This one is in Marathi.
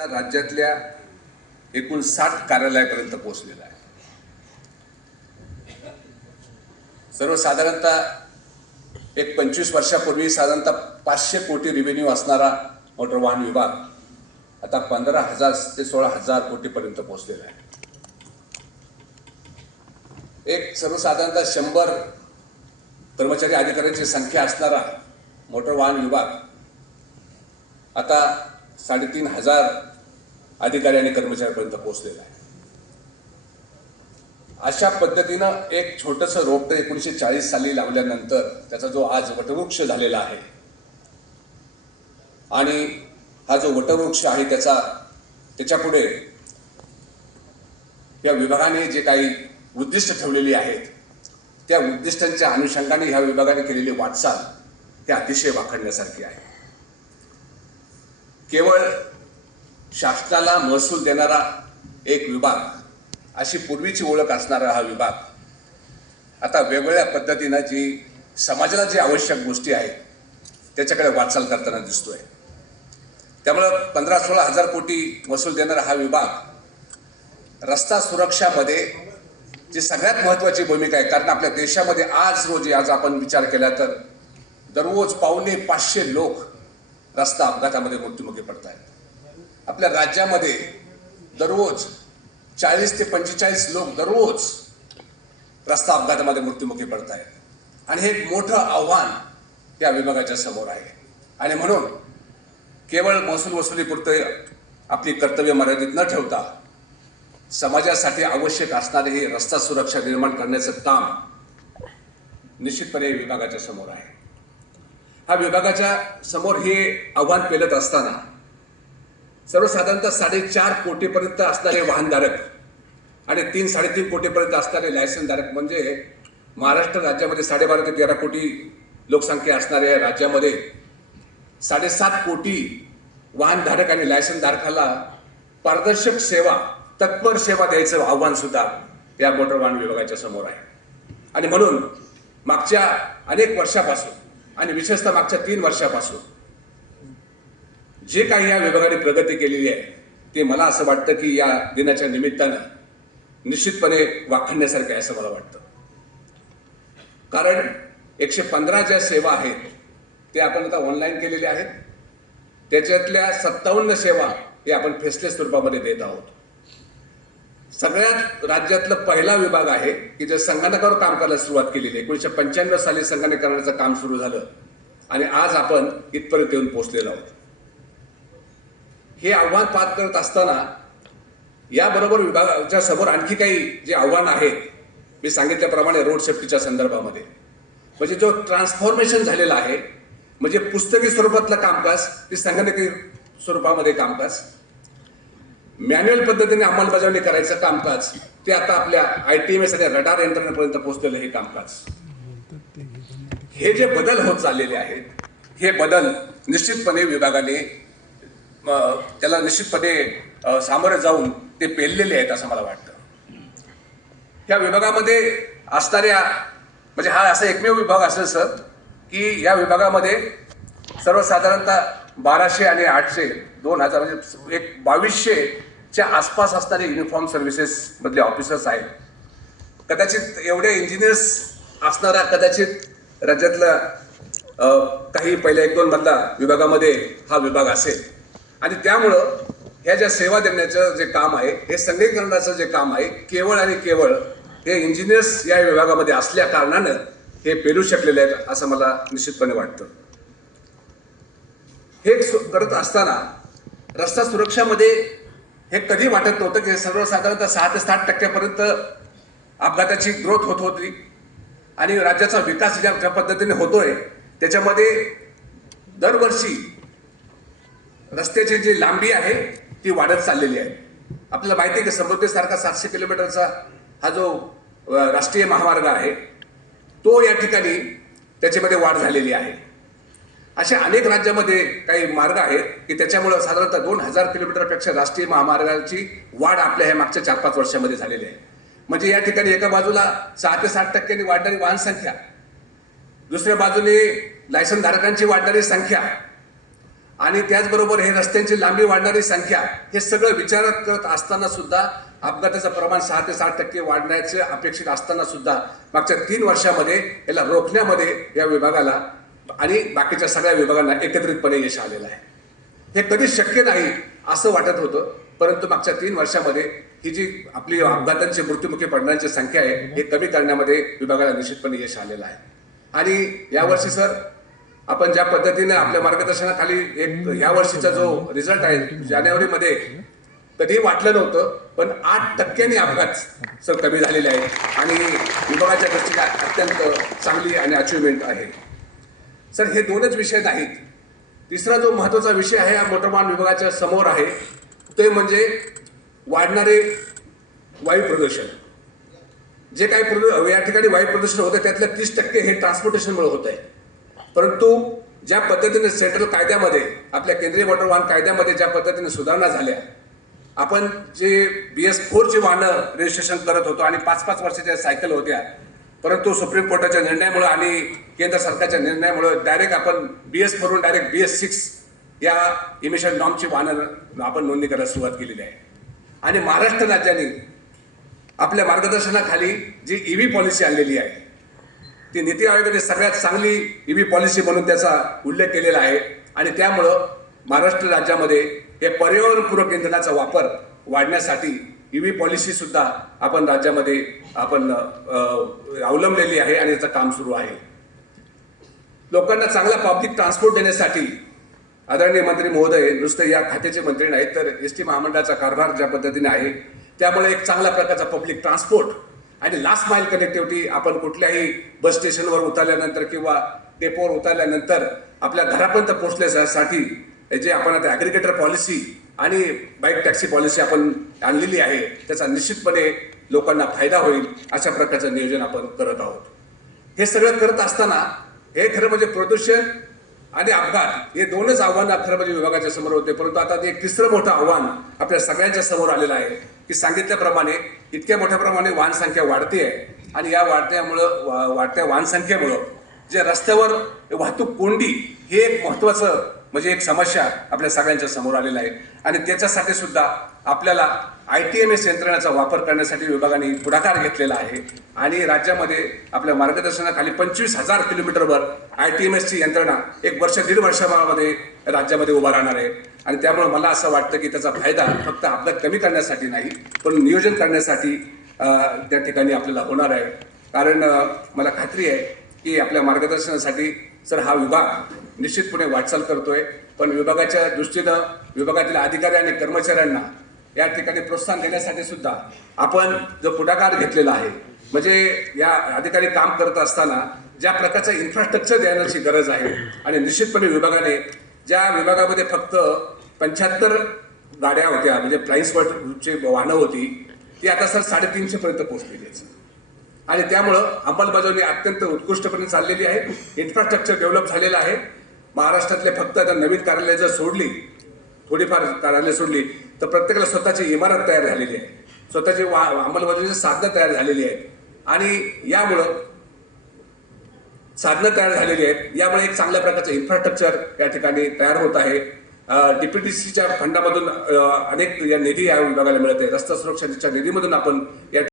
राज्यातल्या एकूण 60 कार्यालयापर्यंत पोहोचलेला आहे। सर्वसाधारणतः एक 25 वर्षापूर्वी साधारणतः 500 कोटी रेव्हेन्यू असणारा मोटर वाहन विभाग आता 15,000 ते 16,000 कोटीपर्यंत पोहोचलेला आहे। एक सर्वसाधारणतः 100 कर्मचारी अधिकाऱ्यांची संख्या असणारा मोटर वाहन विभाग आता 3,500 अधिकारी आणि कर्मचाऱ्यांपर्यंत पोहोचलेला आहे। अशा पद्धतीनं एक छोटंसं रोपटं 1940 साली लावल्यानंतर त्याचा जो आज वटवृक्ष झालेला आहे आणि हा जो वटवृक्ष आहे त्याच्यापुढे या विभागाने जे काही उद्दिष्ट ठेवलेली आहेत त्या उद्दिष्टांच्या अनुषंगाने ह्या विभागाने केलेली वाटचाल ही अतिशय वाखाणण्यासारखी आहे। केवळ शासनाला महसूल देणारा एक विभाग अशी पूर्वीची ओळख असणारा हा विभाग आता वेगवेगळ्या पद्धतीने जी समाजाला जी आवश्यक गोष्टी आहेत त्याच्याकडे वाटचाल करताना दिसतोय। त्यामुळे 15-16 हजार कोटी महसूल देणारा हा विभाग रस्ता सुरक्षामध्ये जी सगळ्यात महत्त्वाची भूमिका आहे, कारण आपल्या देशामध्ये आज आपण विचार केला तर दररोज 450 लोक रस्ता अपघातामध्ये मृत्युमुखी पडत आहेत। आपल्या राज्यामध्ये दररोज 40 ते 45 लोक दररोज रस्ता अपघातामध्ये मृत्युमुखी पडत आहेत आणि हे एक मोठं आव्हान या विभागाच्या समोर आहे। आणि म्हणून केवळ महसूल वसुलीपुरते आपली कर्तव्य मर्यादित न ठेवता समाजासाठी आवश्यक असणारे हे रस्ता सुरक्षा निर्माण करण्याचं काम निश्चितपणे विभागाच्या समोर आहे। हा विभागाच्या समोर हे आव्हान पेलत असताना सर्वसाधारणतः 4.5 कोटीपर्यंत असणारे वाहनधारक आणि 3-3.5 कोटीपर्यंत असणारे लायसन्सधारक म्हणजे महाराष्ट्र राज्यामध्ये 12.5 ते 13 कोटी लोकसंख्या असणाऱ्या राज्यामध्ये 7.5 कोटी वाहनधारक आणि लायसन्सधारकाला पारदर्शक सेवा, तत्पर सेवा द्यायचं आव्हान सुद्धा या मोटर वाहन विभागाच्या समोर आहे। आणि म्हणून मागच्या अनेक वर्षापासून आणि विशेषतः मागच्या 3 वर्षापासून जे काही या विभागाने प्रगती केलेली आहे ते मला असं वाटतं की या दिनाच्या निमित्तानं निश्चितपणे वाखाणण्यासारखं आहे असं मला वाटतं। कारण 115 ज्या सेवा आहेत ते आपण आता ऑनलाईन केलेल्या आहेत, त्याच्यातल्या 57 सेवा हे आपण फेसलेस स्वरूपामध्ये देत आहोत। सगळ्यात राज्यातलं पहिला विभाग आहे की जे संगणकावर काम करायला सुरुवात केलेली आहे। 1995 साली संगणकीकरणाचं काम सुरू झालं आणि आज आपण इथपर्यंत येऊन पोहोचलेलो आहोत। हे आव्हान पार करत असताना याबरोबर विभागाच्या समोर आणखी काही जे आव्हान आहेत मी सांगितल्याप्रमाणे रोड सेफ्टीच्या संदर्भामध्ये म्हणजे जो ट्रान्सफॉर्मेशन झालेला आहे, म्हणजे पुस्तकी स्वरूपातलं कामकाज ते संगणकी स्वरूपामध्ये कामकाज, मॅन्युअल पद्धतीने अंमलबजावणी करायचं कामकाज ते आता आपल्या ITMS आणि रडार यंत्रणेपर्यंत पोहोचलेलं हे कामकाज। हे जे बदल होत चाललेले आहेत हे बदल निश्चितपणे विभागाने त्याला निश्चितपणे सामोरे जाऊन ते पेललेले आहेत असं मला वाटतं। या विभागामध्ये असणाऱ्या म्हणजे हा असा एकमेव विभाग असेल सर की या विभागामध्ये सर्वसाधारणतः 1200 आणि 800 2000 म्हणजे एक 2200च्या आसपास असणारे युनिफॉर्म सर्व्हिसेस मधले ऑफिसर्स आहेत। कदाचित एवढे इंजिनियर्स असणारा कदाचित राज्यातला काही पहिल्या 1-2 मधला विभागामध्ये हा विभाग असेल। आणि त्यामुळं ह्या ज्या सेवा देण्याचं जे काम आहे, हे संगणकीकरणाचं जे काम आहे, केवळ आणि केवळ हे इंजिनियर्स या विभागामध्ये असल्या कारणानं हे पेलू शकलेले आहेत असं मला निश्चितपणे वाटतं। हे करत असताना रस्ता सुरक्षामध्ये हे कधी वाटत नव्हतं की सर्वसाधारणतः 6 ते 7% अपघाताची ग्रोथ होत होती आणि राज्याचा विकास ज्या पद्धतीने होतोय त्याच्यामध्ये दरवर्षी रस्त्याची जी लांबी आहे ती वाढत चाललेली आहे। आपल्याला माहिती आहे की समृद्धीसारखा 700 किलोमीटरचा हा जो राष्ट्रीय महामार्ग आहे तो या ठिकाणी त्याच्यामध्ये वाढ झालेली आहे। अशा अनेक राज्यामध्ये काही मार्ग आहेत की त्याच्यामुळे साधारणतः 2000 किलोमीटरपेक्षा राष्ट्रीय महामार्गाची वाढ आपल्या ह्या मागच्या 4-5 वर्षामध्ये झालेली आहे। म्हणजे या ठिकाणी एका बाजूला 6 ते 7% वाढणारी वाहन संख्या, दुसऱ्या बाजूने लायसन्सधारकांची वाढणारी संख्या आणि त्याचबरोबर हे रस्त्यांची लांबी वाढणारी संख्या हे सगळं विचारात करत असताना सुद्धा अपघाताचं प्रमाण 6 ते 7% वाढण्याचे अपेक्षित असताना सुद्धा मागच्या 3 वर्षामध्ये याला रोखण्यामध्ये या विभागाला आणि बाकीच्या सगळ्या विभागांना एकत्रितपणे यश आलेलं आहे. हे कधीच शक्य नाही असं वाटत होतं, परंतु मागच्या 3 वर्षामध्ये ही जी आपली अपघातांची मृत्युमुखी पडण्याची संख्या आहे हे कमी करण्यामध्ये विभागाला निश्चितपणे यश आलेलं आहे. आणि यावर्षी सर आपण ज्या पद्धतीने आपल्या मार्गदर्शनाखाली एक या वर्षीचा जो रिझल्ट आहे जानेवारीमध्ये कधी वाटलं नव्हतं, पण 8% अपघात सर कमी झालेले आहेत आणि विभागाच्या दृष्टीने अत्यंत चांगली आणि अचिव्हमेंट आहे. सर हे दोनच विषय नाहीत, तिसरा जो महत्त्वाचा विषय आहे या मोटर वाहन विभागाच्या समोर आहे ते म्हणजे वाढणारे वायू प्रदूषण. जे काही या ठिकाणी वायू प्रदूषण होतं त्यातलं 30% हे ट्रान्सपोर्टेशनमुळे होत आहे. परंतु ज्या पद्धतीने सेंट्रल कायद्यामध्ये आपल्या केंद्रीय मोटर वाहन कायद्यामध्ये ज्या पद्धतीने सुधारणा झाल्या, आपण जे BS4 ची वाहनं रजिस्ट्रेशन करत होतो आणि 5-5 वर्षाच्या सायकल होत्या, परंतु सुप्रीम कोर्टाच्या निर्णयामुळे आणि केंद्र सरकारच्या निर्णयामुळे डायरेक्ट आपण BS4 वरून डायरेक्ट BS6 या इमिशन नॉर्मची वाहनं आपण नोंदणी करायला सुरुवात केलेली आहे. आणि महाराष्ट्र राज्याने आपल्या मार्गदर्शनाखाली जी EV पॉलिसी आणलेली आहे ती नीती आयोगाने सगळ्यात चांगली EV पॉलिसी म्हणून त्याचा उल्लेख केलेला आहे. आणि त्यामुळं महाराष्ट्र राज्यामध्ये हे पर्यावरणपूरक इंधनाचा वापर वाढण्यासाठी EV पॉलिसी सुद्धा आपण राज्यामध्ये आपण अवलंबलेली आहे आणि याचं काम सुरू आहे. लोकांना चांगला पब्लिक ट्रान्सपोर्ट देण्यासाठी आदरणीय मंत्री महोदय नुसते या खात्याचे मंत्री नाहीत तर ST महामंडळाचा कारभार ज्या पद्धतीने आहे त्यामुळे एक चांगल्या प्रकारचा पब्लिक ट्रान्सपोर्ट आणि लास्ट माईल कनेक्टिव्हिटी आपण कुठल्याही बस स्टेशनवर उतरल्यानंतर किंवा डेपोवर उतरल्यानंतर आपल्या घरापर्यंत पोहोचण्यासाठी जे आपण आता ॲग्रिगेटर पॉलिसी आणि बाईक टॅक्सी पॉलिसी आपण आणलेली आहे त्याचा निश्चितपणे लोकांना फायदा होईल अशा प्रकारचं नियोजन आपण करत आहोत. हे सगळं करत असताना हे खरं म्हणजे प्रदूषण आणि अपघात हे दोनच आव्हानं खरं म्हणजे विभागाच्या समोर होते, परंतु आता ते एक तिसरं मोठं आव्हान आपल्या सगळ्यांच्या समोर आलेलं आहे की सांगितल्याप्रमाणे इतक्या मोठ्या प्रमाणे वाहन संख्या वाढते आहे आणि या वाढत्या वाहन संख्येमुळं जे रस्त्यावर वाहतूक कोंडी हे एक महत्त्वाचं म्हणजे एक समस्या आपल्या सगळ्यांच्या समोर आलेलं आहे. आणि त्याच्यासाठी सुद्धा आपल्याला ITMS यंत्रणेचा वापर करण्यासाठी विभागाने पुढाकार घेतलेला आहे आणि राज्यामध्ये आपल्या मार्गदर्शनाखाली 25,000 किलोमीटरवर ITMSची यंत्रणा 1 वर्ष 1.5 वर्षामध्ये राज्यामध्ये उभा राहणार आहे. आणि त्यामुळे मला असं वाटतं की त्याचा फायदा फक्त अपघात कमी करण्यासाठी नाही पण नियोजन करण्यासाठी त्या ठिकाणी आपल्याला होणार आहे. कारण मला खात्री आहे की आपल्या मार्गदर्शनासाठी सर हा विभाग निश्चितपणे वाटचाल करतोय, पण विभागाच्या दृष्टीनं विभागातील अधिकारी आणि कर्मचाऱ्यांना या ठिकाणी प्रोत्साहन देण्यासाठी सुद्धा आपण जो पुढाकार घेतलेला आहे म्हणजे या अधिकारी काम करत असताना ज्या प्रकारचं इन्फ्रास्ट्रक्चर देण्याची गरज आहे आणि निश्चितपणे विभागाने ज्या विभागामध्ये फक्त 75 गाड्या होत्या म्हणजे फ्लाइंग स्क्वॉडची वाहनं होती ती आता सर 350 पर्यंत पोहोचलेली आहेत आणि त्यामुळं अंमलबजावणी अत्यंत उत्कृष्टपणे चाललेली आहे. इन्फ्रास्ट्रक्चर डेव्हलप झालेलं आहे. महाराष्ट्रातले फक्त आता नवीन कार्यालय जर सोडली थोडीफार कार्यालय सोडली तर प्रत्येकाला स्वतःची इमारत तयार झालेली आहे, स्वतःची अंमलबजावणीची साधनं तयार झालेली आहेत आणि यामुळं साधनं तयार झालेली आहेत. यामुळे एक चांगल्या प्रकारचं इन्फ्रास्ट्रक्चर या ठिकाणी तयार होत आहे. DPTCच्या फंडामधून अनेक या निधी या विभागाला मिळत आहे. रस्ता सुरक्षेच्या निधीमधून आपण या